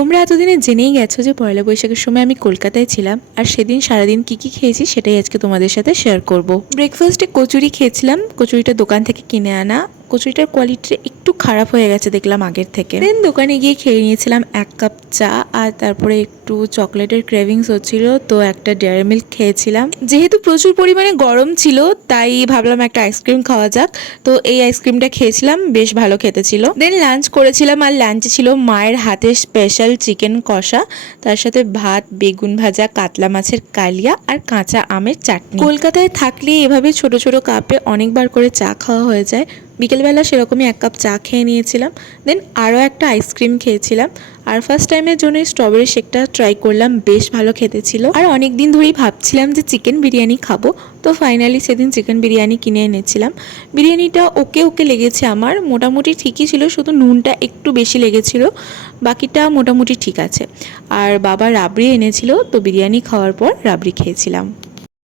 তোমরা এতদিনে জেনেই গেছো যে পয়লা বৈশাখের সময় আমি কলকাতায় ছিলাম, আর সেদিন সারাদিন কি খেয়েছি সেটাই আজকে তোমাদের সাথে শেয়ার করব। ব্রেকফাস্টে কচুরি খেয়েছিলাম, কচুরিটা দোকান থেকে কিনে আনা। কচুরিটার কোয়ালিটি একটু খারাপ হয়ে গেছে দেখলাম আগের থেকে। দেন দোকানে গিয়ে খেয়ে নিয়েছিলাম 1 কাপ চা, আর তারপরে একটু চকলেটের ক্রেভিংস হচ্ছিল, তো একটা ডেয়ারি মিল্ক খেয়েছিলাম। যেহেতু প্রচুর পরিমাণে গরম ছিল তাই ভাবলাম একটা আইসক্রিম খাওয়া যাক, তো এই আইসক্রিমটা খেয়েছিলাম, বেশ ভালো খেতে ছিল। দেন লাঞ্চ করেছিলাম, আর লাঞ্চে ছিল মায়ের হাতের স্পেশাল চিকেন কষা, তার সাথে ভাত, বেগুন ভাজা, কাতলা মাছের কালিয়া আর কাঁচা আমের চাটনি। কলকাতায় থাকলে এভাবে ছোট ছোট কাপে অনেকবার করে চা খাওয়া হয়ে যায়। বিকেলবেলা সেরকমই 1 কাপ চা খেয়ে নিয়েছিলাম। দেন আরও একটা আইসক্রিম খেয়েছিলাম, আর ফার্স্ট টাইমের জন্য স্ট্রবেরি শেকটা ট্রাই করলাম, বেশ ভালো খেতে ছিল। আর অনেক দিন ধরেই ভাবছিলাম যে চিকেন বিরিয়ানি খাবো, তো ফাইনালি সেদিন চিকেন বিরিয়ানি কিনে এনেছিলাম। বিরিয়ানিটা ওকে ওকে লেগেছে আমার, মোটামুটি ঠিকই ছিল, শুধু নুনটা একটু বেশি লেগেছিল, বাকিটা মোটামুটি ঠিক আছে। আর বাবা রাবড়ি এনেছিল, তো বিরিয়ানি খাওয়ার পর রাবড়ি খেয়েছিলাম।